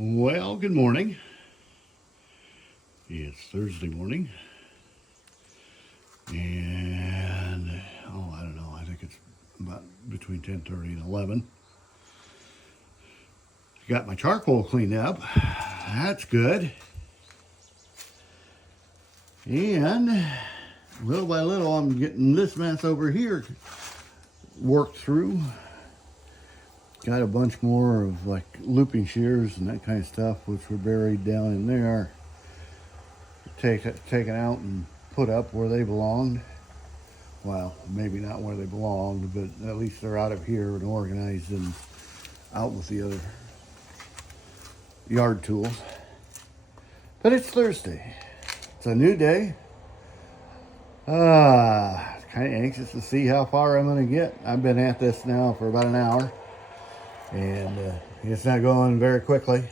Well, good morning. It's Thursday morning, and I don't know. I think it's about between 10:30 and 11. Got my charcoal cleaned up. That's good. And little by little, I'm getting this mess over here worked through. Got a bunch more of like looping shears and that kind of stuff, which were buried down in there. Taken out and put up where they belonged. Well, maybe not where they belonged, but at least they're out of here and organized and out with the other yard tools. But it's Thursday. It's a new day. Kind of anxious to see how far I'm going to get. I've been at this now for about an hour, and it's not going very quickly,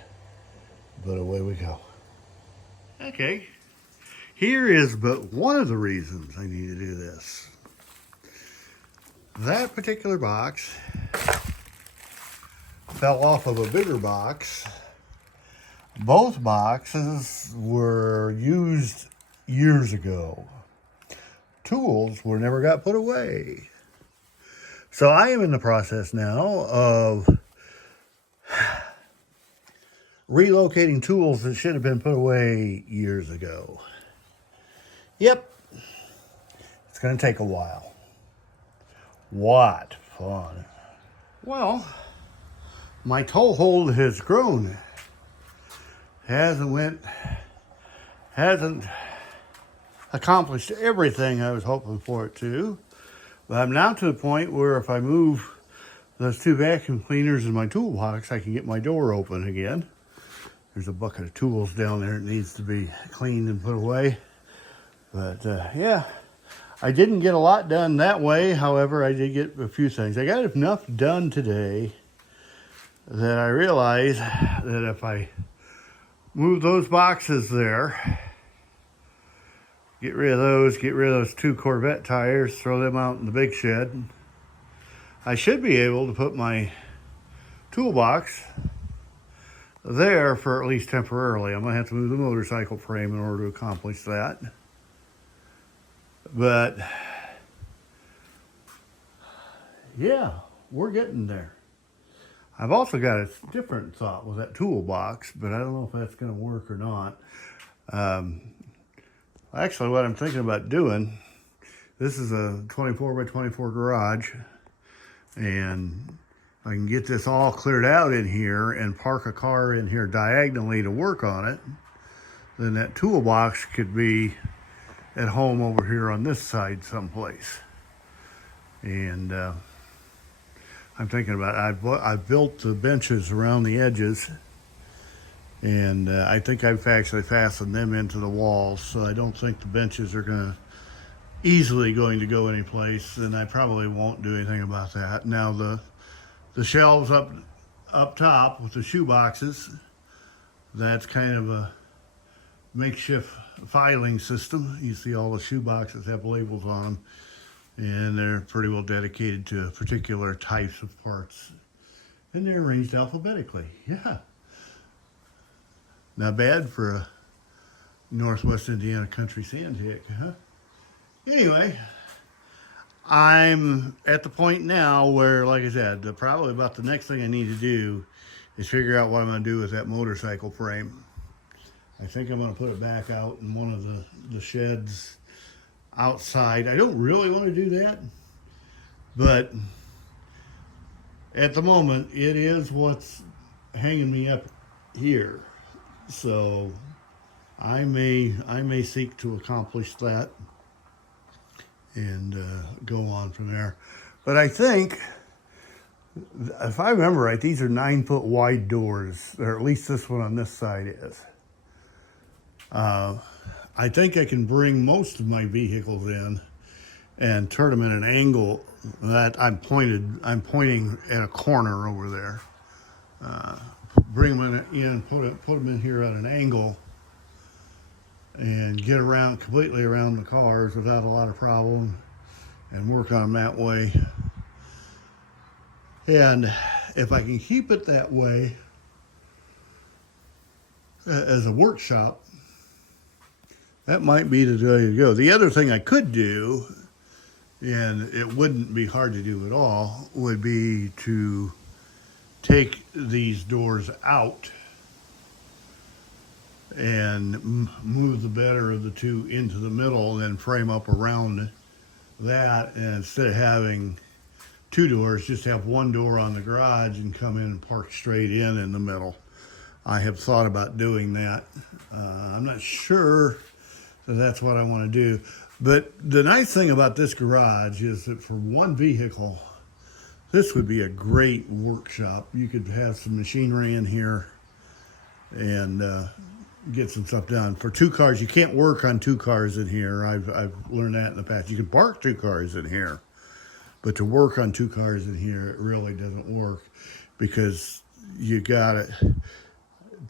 but away we go. Okay. Here is but one of the reasons I need to do this. That particular box fell off of a bigger box. Both boxes were used years ago. Tools were never got put away. So I am in the process now of relocating tools that should have been put away years ago. Yep, it's going to take a while. What fun. Well, my toe hold has grown. Hasn't accomplished everything I was hoping for it to. But I'm now to the point where if I move those two vacuum cleaners in my toolbox, I can get my door open again. There's a bucket of tools down there that needs to be cleaned and put away. But yeah, I didn't get a lot done that way. However, I did get a few things. I got enough done today that I realized that if I move those boxes there, get rid of those two Corvette tires, throw them out in the big shed, I should be able to put my toolbox there for at least temporarily. I'm going to have to move the motorcycle frame in order to accomplish that. But yeah, we're getting there. I've also got a different thought with that toolbox, but I don't know if that's going to work or not. Actually, what I'm thinking about doing, this is a 24 by 24 garage, and I can get this all cleared out in here and park a car in here diagonally to work on it. Then that toolbox could be at home over here on this side someplace. And I'm thinking about it. I've built the benches around the edges, and I think I've actually fastened them into the walls, so I don't think the benches are easily going to go anyplace, and I probably won't do anything about that. Now the shelves up top with the shoe boxes, that's kind of a makeshift filing system. You see all the shoe boxes have labels on them, and they're pretty well dedicated to particular types of parts, and they're arranged alphabetically. Yeah, not bad for a Northwest Indiana country sand hick, huh? Anyway, I'm at the point now where, like I said, probably about the next thing I need to do is figure out what I'm going to do with that motorcycle frame. I think I'm going to put it back out in one of the sheds outside. I don't really want to do that, but at the moment, it is what's hanging me up here. So I may seek to accomplish that and go on from there. But I think, if I remember right, these are 9-foot wide doors, or at least this one on this side is. I think I can bring most of my vehicles in and turn them at an angle that I'm pointing at a corner over there. Bring them in, put them in here at an angle, and get completely around the cars without a lot of problem, and work on them that way. And if I can keep it that way, as a workshop, that might be the way to go. The other thing I could do, and it wouldn't be hard to do at all, would be to take these doors out and move the better of the two into the middle and then frame up around that. And instead of having two doors, just have one door on the garage and come in and park straight in the middle. I have thought about doing that. I'm not sure that that's what I want to do. But the nice thing about this garage is that for one vehicle, this would be a great workshop. You could have some machinery in here and get some stuff done. For two cars, you can't work on two cars in here. I've learned that in the past. You can park two cars in here, but to work on two cars in here, it really doesn't work, because you got it.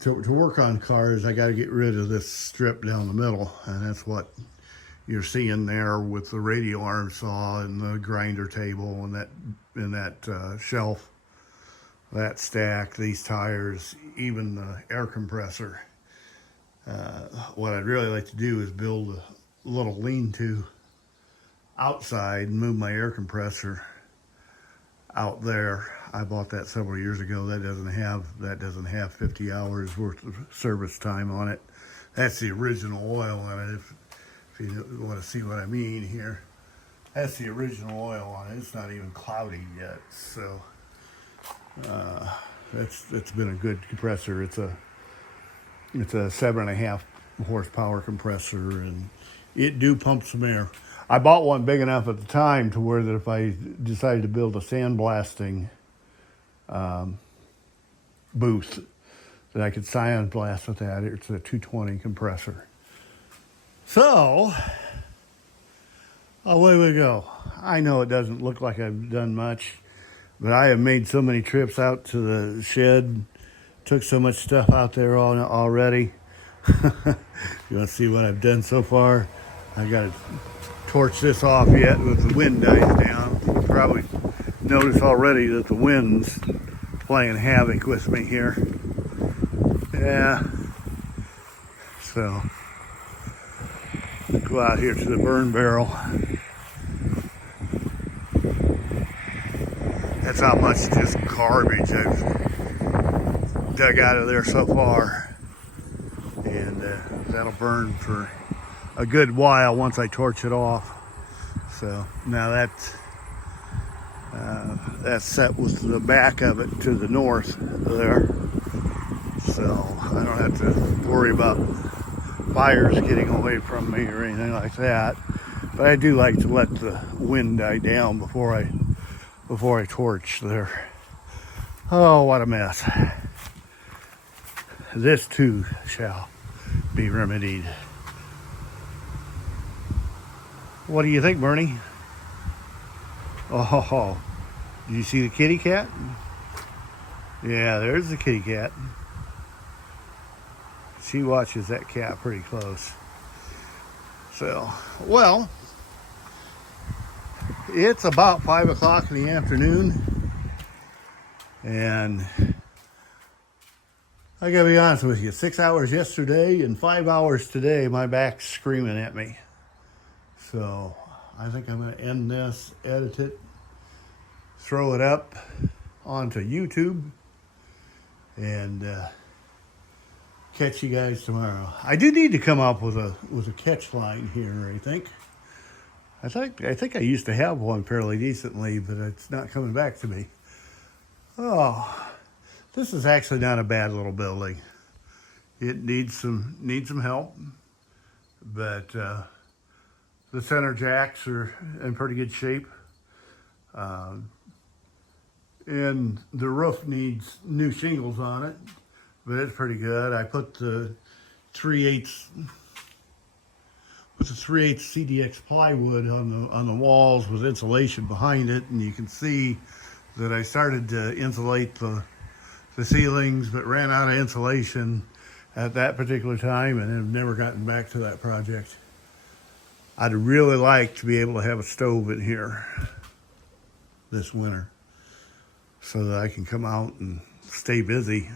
To work on cars, I got to get rid of this strip down the middle, and that's what you're seeing there with the radio arm saw and the grinder table and that shelf, that stack, these tires, even the air compressor. What I'd really like to do is build a little lean-to outside and move my air compressor out there. I bought that several years ago. That doesn't have 50 hours worth of service time on it. That's the original oil on it. If you want to see what I mean here, that's the original oil on it. It's not even cloudy yet, so it's been a good compressor. It's a 7.5 horsepower compressor, and it do pump some air. I bought one big enough at the time to where that if I decided to build a sandblasting booth, that I could sandblast with that. It's a 220 compressor. So, away we go. I know it doesn't look like I've done much, but I have made so many trips out to the shed, took so much stuff out there already. You want to see what I've done so far? I got to torch this off yet with the wind dies down. You probably notice already that the wind's playing havoc with me here. Yeah. So, go out here to the burn barrel. That's how much just garbage I've dug out of there so far. And that'll burn for a good while once I torch it off. So now that's set with the back of it to the north there. So I don't have to worry about fires getting away from me or anything like that. But I do like to let the wind die down before I torch there. Oh, what a mess. This too shall be remedied. What do you think, Bernie? Oh, do you see the kitty cat? Yeah, there's the kitty cat. She watches that cat pretty close. So, well, it's about 5 o'clock in the afternoon, and I gotta be honest with you, 6 hours yesterday and 5 hours today, my back's screaming at me. So I think I'm gonna end this, edit it, throw it up onto YouTube, and catch you guys tomorrow. I do need to come up with a catch line here, I think. I think I used to have one fairly decently, but it's not coming back to me. Oh, this is actually not a bad little building. It needs some help, but the center jacks are in pretty good shape. And the roof needs new shingles on it, but it's pretty good. I put the 3/8 CDX plywood on the walls with insulation behind it, and you can see that I started to insulate the ceilings, but ran out of insulation at that particular time, and have never gotten back to that project. I'd really like to be able to have a stove in here this winter, so that I can come out and stay busy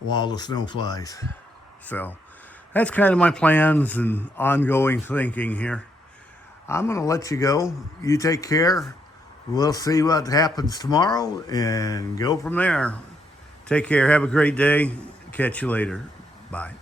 while the snow flies. So that's kind of my plans and ongoing thinking here. I'm going to let you go. You take care. We'll see what happens tomorrow and go from there. Take care. Have a great day. Catch you later. Bye.